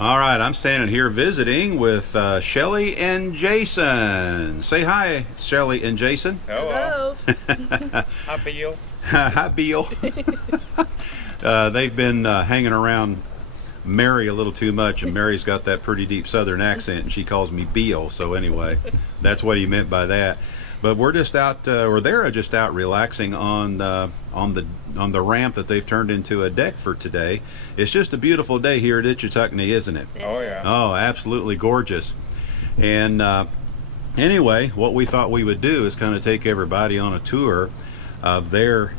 All right, I'm standing here visiting with Shelly and Jason. Say hi, Shelly and Jason. Hello. Hi, Bill. Hi, Bill. They've been hanging around Mary a little too much, and Mary's got that pretty deep Southern accent, and she calls me Bill. So anyway, that's what he meant by that. But we're just out, or they're just out relaxing on the ramp that they've turned into a deck for today. It's just a beautiful day here at Itchituckney, isn't it? Oh, yeah. Oh, absolutely gorgeous. And anyway, what we thought we would do is kind of take everybody on a tour of their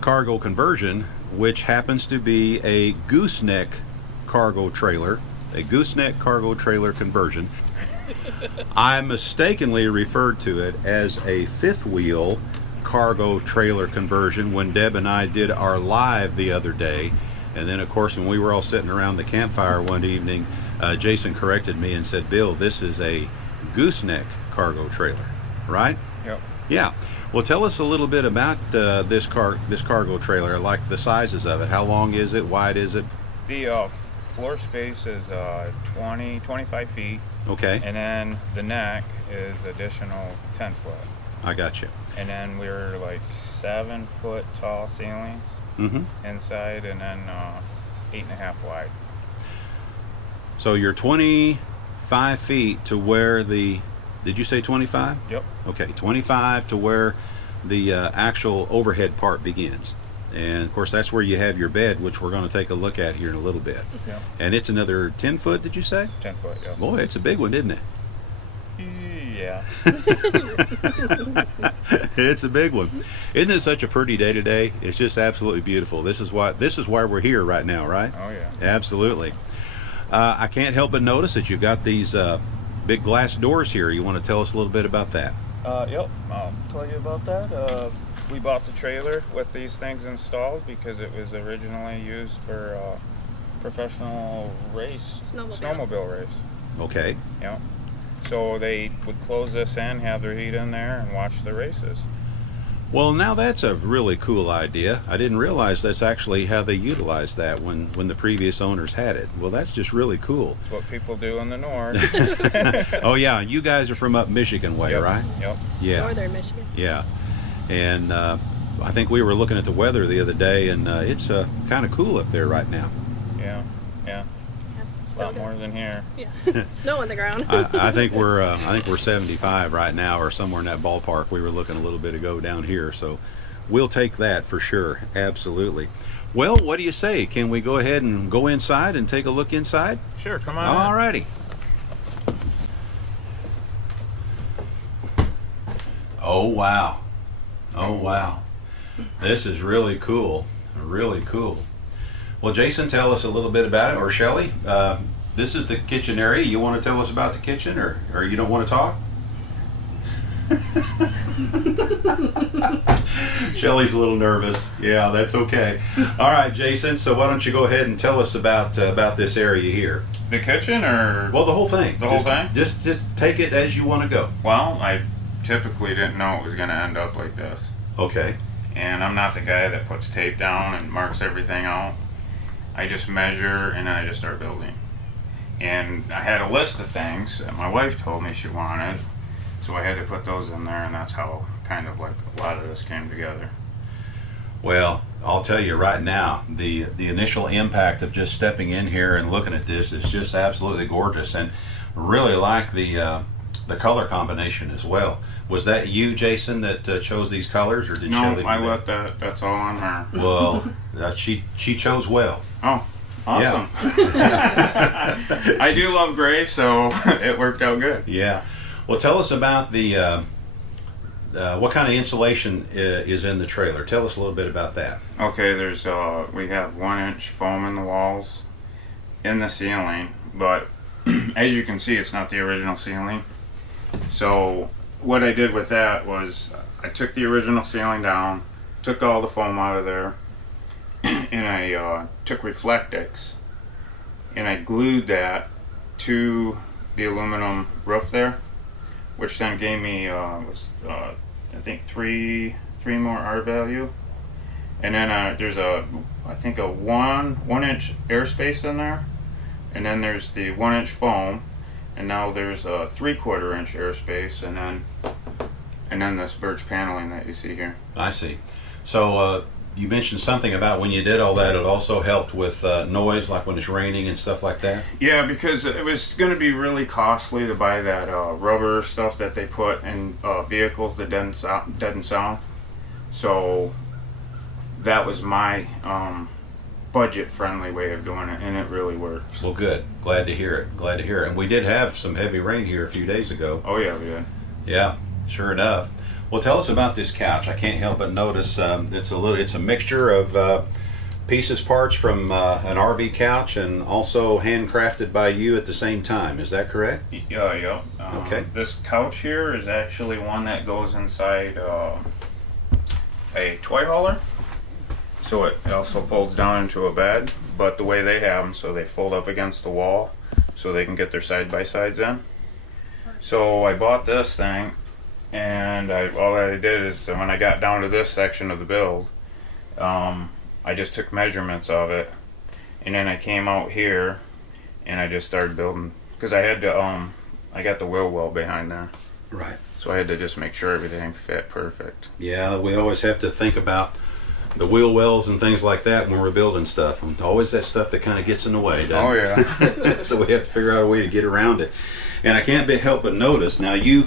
cargo conversion, which happens to be a gooseneck cargo trailer, conversion. I mistakenly referred to it as a fifth wheel cargo trailer conversion when Deb and I did our live the other day. And then of course when we were all sitting around the campfire one evening, Jason corrected me and said, Bill, this is a gooseneck cargo trailer, right? Yep. Yeah. Well, tell us a little bit about this cargo trailer, like the sizes of it. How long is it? Wide is it? The floor space is 25 feet. Okay. And then the neck is additional 10 foot. I got you. And then we're like 7 foot tall ceilings inside, and then 8.5 wide. So you're 25 feet to where the, did you say 25? Yep. Okay, 25 to where the actual overhead part begins. And of course that's where you have your bed, which we're going to take a look at here in a little bit. Yep. And it's another 10 foot, did you say? 10 foot, yeah. Boy, it's a big one, isn't it? Yeah. It's a big one. Isn't it such a pretty day today? It's just absolutely beautiful. This is why we're here right now, right? Oh, yeah. Absolutely. I can't help but notice that you've got these big glass doors here. You want to tell us a little bit about that? Yep. I'll tell you about that. We bought the trailer with these things installed because it was originally used for professional snowmobile race. Okay. Yep. So they would close this in, have their heat in there, and watch the races. Well, now that's a really cool idea. I didn't realize that's actually how they utilized that when the previous owners had it. Well, that's just really cool. It's what people do in the north. Oh yeah, you guys are from up Michigan way, Yep. right? Yep. Yeah. Northern Michigan. Yeah. And I think we were looking at the weather the other day, and it's kind of cool up there right now. Yeah. Yeah. A lot more than here. Yeah. Snow on the ground. I think we're 75 right now, or somewhere in that ballpark. We were looking a little bit ago down here, so we'll take that for sure. Absolutely. Well, what do you say? Can we go ahead and go inside and take a look inside? Sure, come on. All righty. Oh wow. Oh wow. This is really cool. Really cool. Well, Jason, tell us a little bit about it, or Shelly. This is the kitchen area. You want to tell us about the kitchen, or you don't want to talk? Shelly's a little nervous. Yeah, that's okay. All right, Jason. So why don't you go ahead and tell us about this area here? The kitchen, or Well, the whole thing. The whole thing? Just take it as you want to go. well, I typically didn't know it was going to end up like this, Okay. and I'm not the guy that puts tape down and marks everything out. I just measure and then I just start building. And I had a list of things that my wife told me she wanted, so I had to put those in there, and that's how kind of like a lot of this came together. Well, I'll tell you right now, the initial impact of just stepping in here and looking at this is just absolutely gorgeous, and really like the color combination as well. Was that you, Jason, that chose these colors, or did No, Shelley? I let that's all on her. Well, she chose well. Oh, awesome. I do love gray, so it worked out good. Yeah. Well, tell us about the what kind of insulation is in the trailer. Tell us a little bit about that. Okay, there's we have 1-inch foam in the walls, in the ceiling, but as you can see, it's not the original ceiling. So what I did with that was I took the original ceiling down, took all the foam out of there, and I took Reflectix and I glued that to the aluminum roof there, which then gave me I think three more R value, and then there's I think a one inch airspace in there, and then there's the 1-inch foam, and now there's a 3/4 inch airspace, and then this birch paneling that you see here. I see. So you mentioned something about when you did all that, it also helped with noise, like when it's raining and stuff like that? Yeah, because it was going to be really costly to buy that rubber stuff that they put in vehicles that deaden sound. So that was my budget-friendly way of doing it, and it really works. Well, good. Glad to hear it. Glad to hear it. And we did have some heavy rain here a few days ago. Oh yeah, we did. Yeah, sure enough. Well, tell us about this couch. I can't help but notice it's a mixture of pieces, parts from an RV couch, and also handcrafted by you at the same time. Is that correct? Yeah. Okay. This couch here is actually one that goes inside a toy hauler, so it also folds down into a bed. But the way they have them, so they fold up against the wall, so they can get their side by sides in. So I bought this thing. And all that I did is when I got down to this section of the build, I just took measurements of it, and then I came out here and I just started building, because I had to I got the wheel well behind there, Right. so I had to just make sure everything fit perfect. Yeah, we always have to think about the wheel wells and things like that when we're building stuff. And always that stuff that kind of gets in the way, doesn't it? Yeah. So we have to figure out a way to get around it. And I can't help but notice, now you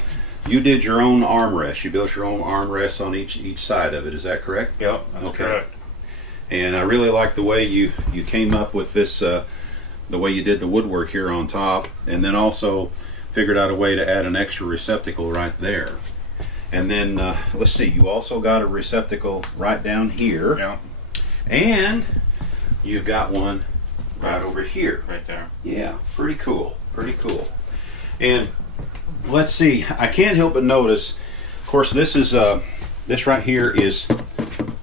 did your own armrest. You built your own armrests on each side of it. Is that correct? Yep, that's Okay. correct. And I really like the way you came up with this, the way you did the woodwork here on top, and then also figured out a way to add an extra receptacle right there. And then let's see, you also got a receptacle right down here, Yep, and you've got one right over here. right there. Yeah, pretty cool, pretty cool. And let's see, I can't help but notice, of course, this right here is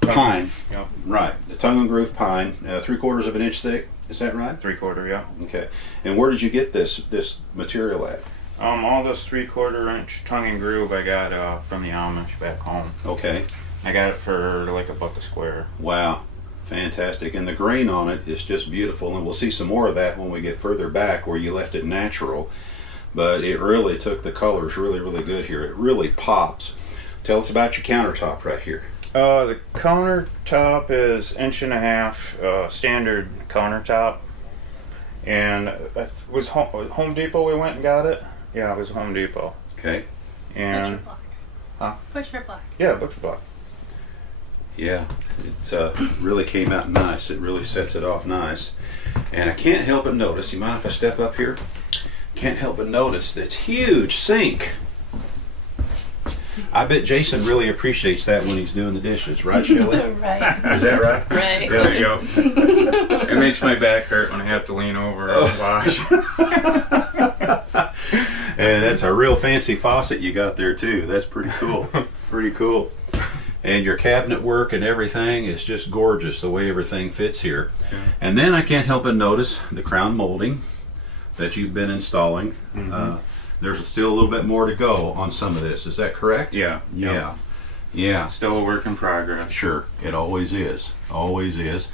pine. Yep, Right, the tongue and groove pine, 3/4 of an inch thick. Is that right? 3/4. Yeah. Okay. And where did you get this material at? All this 3/4 inch tongue and groove I got from the Amish back home. Okay. I got it for like $1 a square. Wow, fantastic. And the grain on it is just beautiful. And we'll see some more of that when we get further back where you left it natural. But it really took the colors really, really good here. It really pops. Tell us about your countertop right here. The countertop is 1.5 inch, standard countertop, and it was Home Depot. We went and got it. Yeah, it was Home Depot. Okay. Butcher And block. Huh? Butcher block. yeah, butcher block. Yeah, it really came out nice. It really sets it off nice. And I can't help but notice, you mind if I step up here? Can't help but notice that huge sink. I bet Jason really appreciates that when he's doing the dishes, right, Shelley? Right. Is that right? Right. There you go. It makes my back hurt when I have to lean over and wash. And that's a real fancy faucet you got there too. That's pretty cool. Pretty cool. And your cabinet work and everything is just gorgeous the way everything fits here. Yeah. And then I can't help but notice the crown molding that you've been installing. Mhm. There's still a little bit more to go on some of this. Is that correct? Yeah. Yeah. Yeah. Still a work in progress. Sure. It always is. Always is.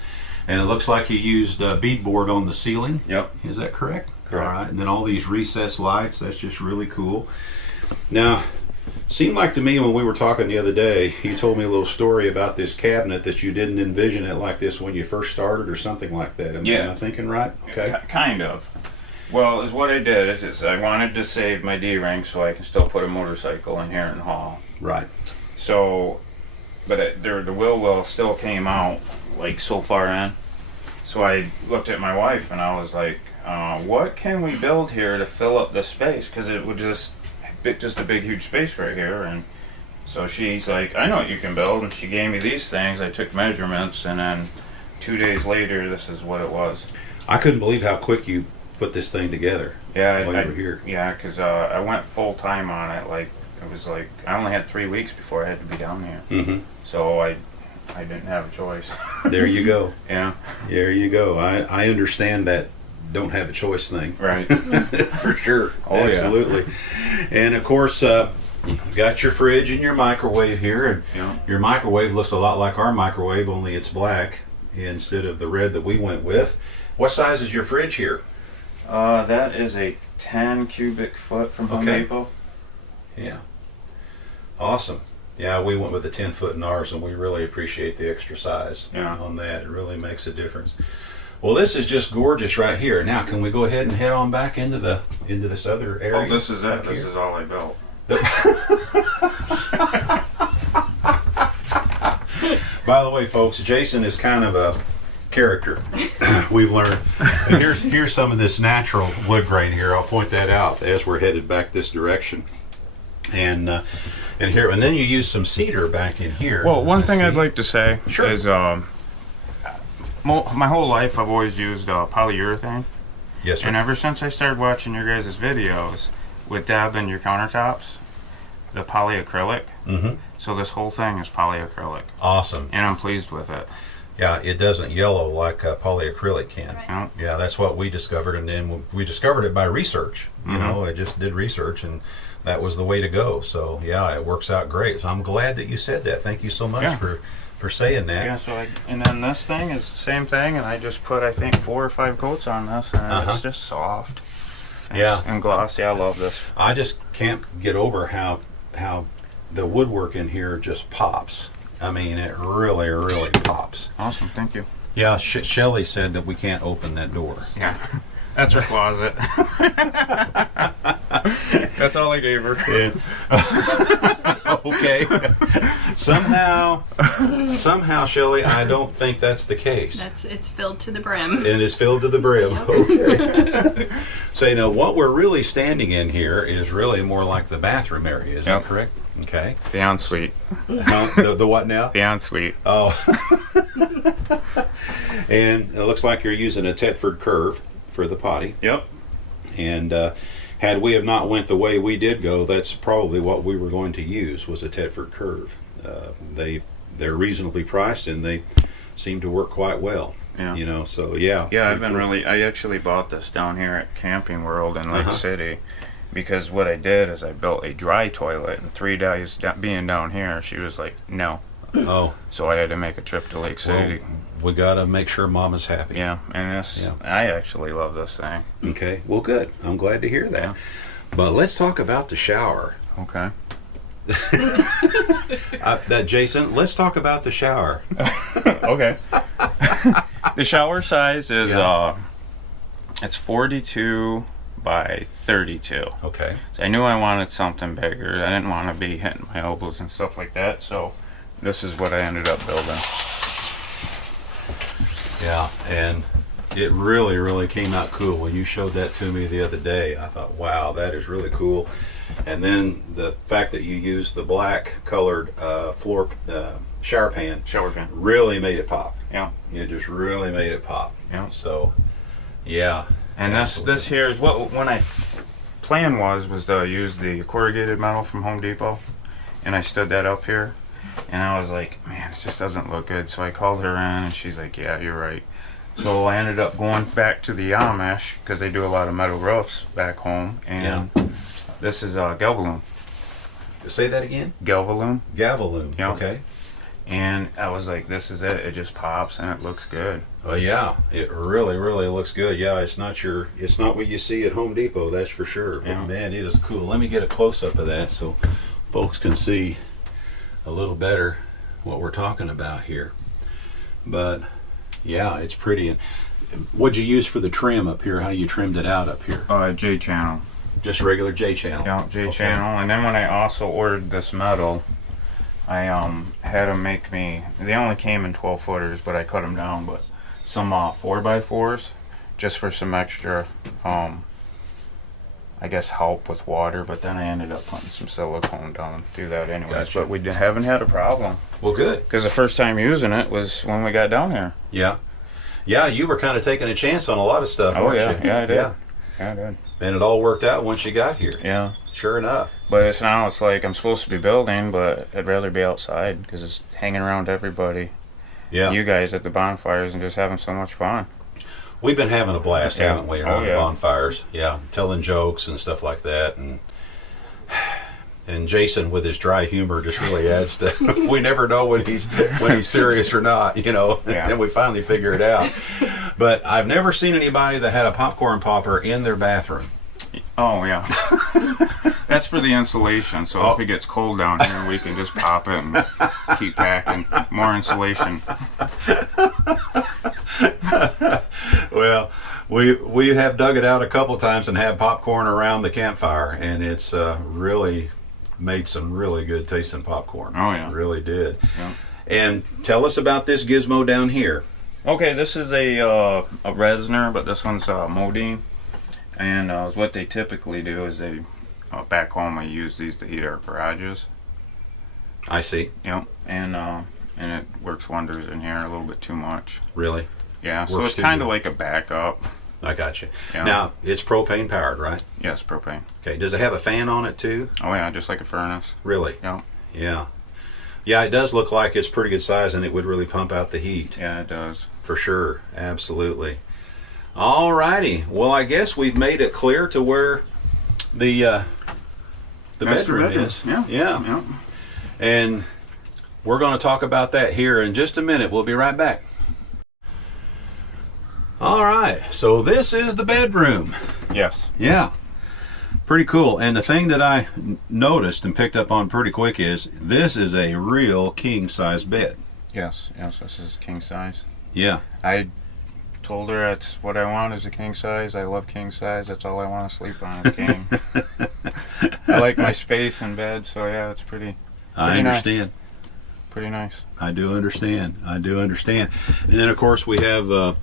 And it looks like you used beadboard on the ceiling. Yep. Is that correct? Correct. All right. And then all these recessed lights. That's just really cool. Now, seemed like to me when we were talking the other day, you told me a little story about this cabinet that you didn't envision it like this when you first started or something like that. Am Yeah. I thinking right? Okay. Kind of. Well, is what I did is I wanted to save my D-ring so I can still put a motorcycle in here and haul. Right. So, but the wheel well still came out like so far in. So I looked at my wife and I was like, what can we build here to fill up the space? Because it would just a big huge space right here. And so she's like, I know what you can build. And she gave me these things. I took measurements, and then 2 days later, this is what it was. I couldn't believe how quick you put this thing together. Yeah, while you were here. Yeah, because I went full time on it. Like it was like I only had 3 weeks before I had to be down here. Mm-hmm. So I didn't have a choice. There you go. Yeah. There you go. I understand that don't have a choice thing. Right. For sure. Oh, yeah. Absolutely. And of course, you got your fridge and your microwave here. And Yeah. your microwave looks a lot like our microwave, only it's black instead of the red that we went with. What size is your fridge here? That is a 10 cubic foot from Home Depot. Yeah. Awesome. Yeah, we went with the 10 foot in ours, and we really appreciate the extra size on that. It really makes a difference. Well, this is just gorgeous right here. Now, can we go ahead and head on back into this other area? Oh, this is it. This is all I built. By the way, folks, Jason is kind of a character. We've learned. And here's some of this natural wood grain here. I'll point that out as we're headed back this direction. And here, and then you use some cedar back in here. Well, one thing I'd like to say Sure. is my whole life I've always used polyurethane. Yes, sir. And ever since I started watching your guys' videos with Deb and your countertops, the polyacrylic. Mm-hmm. So this whole thing is polyacrylic. Awesome. And I'm pleased with it. Yeah, it doesn't yellow like polyacrylic can. Right. Yeah, that's what we discovered, and then we discovered it by research. You Mm-hmm. know, I just did research, and that was the way to go. So yeah, it works out great. So I'm glad that you said that. Thank you so much for saying that. Yeah. So and then this thing is the same thing, and I just put I think 4 or 5 coats on this, and it's just soft. And glossy. I love this. I just can't get over how the woodwork in here just pops. I mean, it really, really pops. Awesome. Thank you. Yeah, Shelly said that we can't open that door. Yeah. That's her closet. That's all I gave her. Okay. Somehow, Shelly, I don't think that's the case. It's filled to the brim. And it's filled to the brim. Okay. So, you know, what we're really standing in here is really more like the bathroom area. Is that correct? Okay. The ensuite. The what now? The ensuite. Oh. And it looks like you're using a Tetford curve for the potty. Yep. And had we have not went the way we did go, that's probably what we were going to use, was a Tetford curve. They're reasonably priced, and they seem to work quite well. Yeah. You know, so yeah. Yeah, I actually bought this down here at Camping World in Lake City, because what I did is I built a dry toilet, and 3 days being down here, she was like, no. Oh. So I had to make a trip to Lake City. Well, we got to make sure Mama's happy. Yeah, and I actually love this thing. Okay, well, good. I'm glad to hear that. Yeah. But let's talk about the shower. Okay. Jason, let's talk about the shower. Okay. The shower size is it's 42 by 32. Okay. So I knew I wanted something bigger. I didn't want to be hitting my elbows and stuff like that. So this is what I ended up building. Yeah, and it really, really came out cool. When you showed that to me the other day, I thought, wow, that is really cool. And then the fact that you used the black colored floor shower pan really made it pop. Yeah. It just really made it pop. Yeah. So, yeah. And this here is what when I plan was to use the corrugated metal from Home Depot, and I stood that up here, and I was like, man, it just doesn't look good. So I called her in, and she's like, yeah, you're right. So I ended up going back to the Amish, because they do a lot of metal roofs back home, and this is Galvalume. Say that again? Galvalume. Galvalume. Yeah. Okay. And I was like, this is it. It just pops and it looks good. Oh yeah, it really, really looks good. Yeah, it's not what you see at Home Depot, that's for sure. But man, it is cool. Let me get a close up of that so folks can see a little better what we're talking about here. But yeah, it's pretty. And what'd you use for the trim up here? How you trimmed it out up here? J channel. Just regular J channel. Yeah, J channel. And then when I also ordered this metal, I had them make me. They only came in 12 footers, but I cut them down. But some 4x4s, just for some extra, I guess, help with water. But then I ended up putting some silicone down through that anyways. Gotcha. But we haven't had a problem. Well, good. Because the first time using it was when we got down here. Yeah. Yeah, you were kind of taking a chance on a lot of stuff, Oh weren't yeah, you? yeah, I did. Yeah. Yeah, I did. And it all worked out once you got here. Yeah. Sure enough. But it's like I'm supposed to be building, but I'd rather be outside because it's hanging around everybody. Yeah. You guys at the bonfires and just having so much fun. We've been having a blast, haven't we, around the yeah. bonfires? Yeah, telling jokes and stuff like that, and Jason with his dry humor just really adds to. We never know when he's serious or not, you know. Yeah. And we finally figure it out. But I've never seen anybody that had a popcorn popper in their bathroom. Oh, yeah. That's for the insulation, so if it gets cold down here, we can just pop it and keep packing. More insulation. Well, we have dug it out a couple times and had popcorn around the campfire, and it's really made some really good tasting popcorn. Oh, yeah. It really did. Yeah. And tell us about this gizmo down here. Okay, this is a Resner, but this one's Modine. And what they typically do is they, back home, we use these to heat our garages. I see. Yep, and it works wonders in here. A little bit too much. Really? Yeah. So Works it's too kind of good. like a backup. I got you. Yeah. Now, it's propane powered, right? Yes, propane. Okay. Does it have a fan on it too? Oh yeah, just like a furnace. Really? Yep. Yeah. Yeah, it does look like it's pretty good size, and it would really pump out the heat. Yeah, it does. For sure. Absolutely. All righty. Well, I guess we've made it clear to where the bedroom is. Yeah. Yeah. Yep. And we're going to talk about that here in just a minute. We'll be right back. All right. So this is the bedroom. Yes. Yeah. Pretty cool. And the thing that I noticed and picked up on pretty quick is this is a real king size bed. Yes. Yes. This is king size. Yeah. I told her that's what I want is a king size. I love king size. That's all I want to sleep on is king. I like my space in bed, so yeah, it's pretty I understand. Nice. Pretty nice. I do understand. I do understand. And then, of course, we have a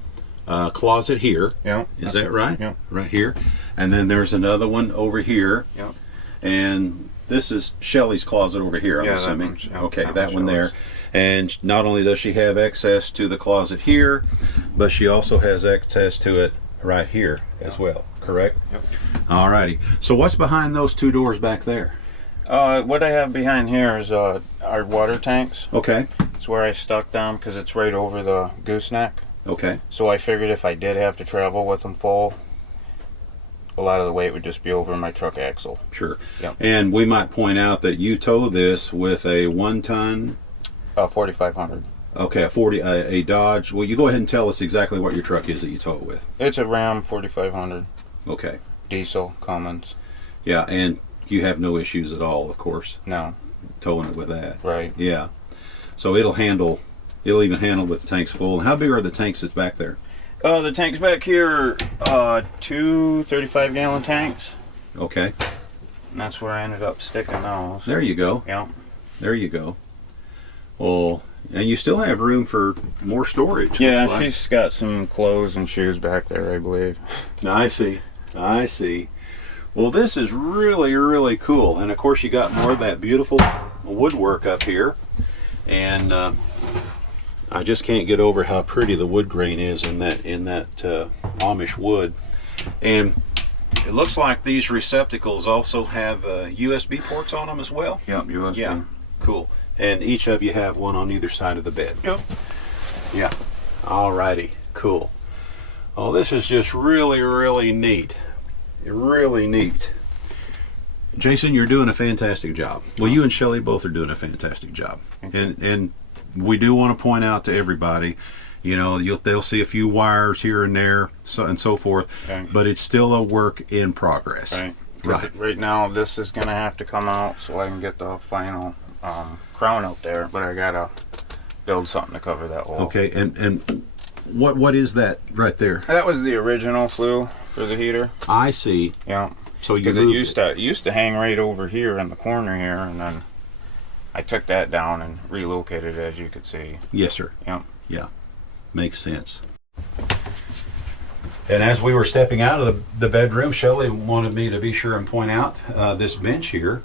closet here. Yep. Is that right? Yep. Right here. And then there's another one over here. Yep. And this is Shelly's closet over here, I'm Yeah, that assuming. one's- yep, Okay, that that one's one there. Shelly's. And not only does she have access to the closet here, but she also has access to it right here as well, correct? Yep. All righty. So what's behind those two doors back there? What I have behind here is our water tanks. Okay. It's where I stuck them because it's right over the gooseneck. Okay. So I figured if I did have to travel with them full, a lot of the weight would just be over my truck axle. Sure. Yep. And we might point out that you tow this with a 1-ton. 4,500. Okay, a Dodge. Well, you go ahead and tell us exactly what your truck is that you tow it with. It's a Ram 4,500. Okay. Diesel, Cummins. Yeah, and you have no issues at all, of course, No. towing it with that. Right. Yeah. So it'll even handle with the tanks full. How big are the tanks that's back there? The tanks back here are two 35-gallon tanks. Okay. And that's where I ended up sticking those. There you go. Yep. There you go. Well, and you still have room for more storage. Yeah, looks like. she's got some clothes and shoes back there, I believe. I see. I see. Well, this is really, really cool. And of course, you got more of that beautiful woodwork up here. And I just can't get over how pretty the wood grain is in that Amish wood. And it looks like these receptacles also have USB ports on them as well. Yep, USB. Yeah, cool. And each of you have one on either side of the bed. Yep. Yeah. Alrighty, cool. Oh, this is just really, really neat. Really neat. Jason, you're doing a fantastic job. Well, you and Shelley both are doing a fantastic job. And we do want to point out to everybody, you know, they'll see a few wires here and there, and so forth, Okay. but it's still a work in progress. Right. Right. Right now, this is going to have to come out so I can get the final crown out there, but I got to build something to cover that hole. Okay, and what is that right there? That was the original flue for the heater. I see. Yeah. So you Because it moved used to hang right over here in the corner here, and then I took that down and relocated it, as you could see. Yes, sir. Yep. Yeah, makes sense. And as we were stepping out of the bedroom, Shelley wanted me to be sure and point out this bench here.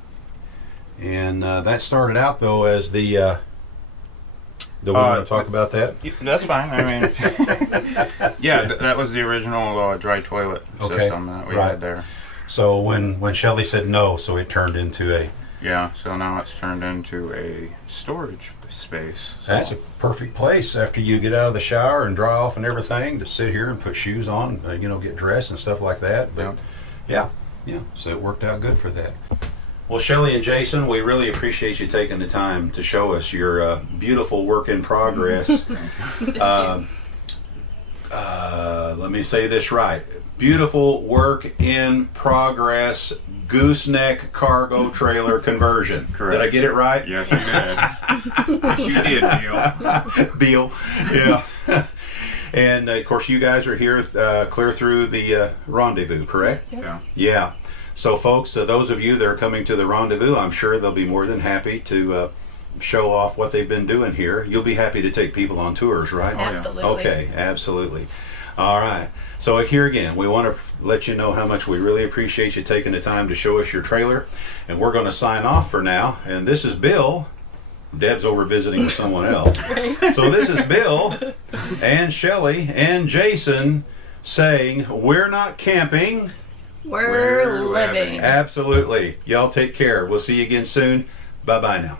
And that started out, though, as the... do we want to talk about that? That's fine. I mean, yeah, that was the original dry toilet system that we had there. So when Shelley said no, so it turned into a... Yeah, so now it's turned into a storage space. So. That's a perfect place after you get out of the shower and dry off and everything to sit here and put shoes on, you know, get dressed and stuff like that. But yeah, so it worked out good for that. Well, Shelley and Jason, we really appreciate you taking the time to show us your beautiful work in progress let me say this right. Beautiful work in progress gooseneck cargo trailer conversion. Correct. Did I get it right? Yes, you did. Yes, you did, Neil. Beal. Yeah. And of course, you guys are here clear through the rendezvous, correct? Yeah. Yeah. So, folks, those of you that are coming to the rendezvous, I'm sure they'll be more than happy to show off what they've been doing here. You'll be happy to take people on tours, right? Absolutely. Okay, absolutely. All right. So here again, we want to let you know how much we really appreciate you taking the time to show us your trailer. And we're going to sign off for now. And this is Bill. Deb's over visiting with someone else. So this is Bill and Shelley and Jason saying, we're not camping. We're living. Absolutely. Y'all take care. We'll see you again soon. Bye-bye now.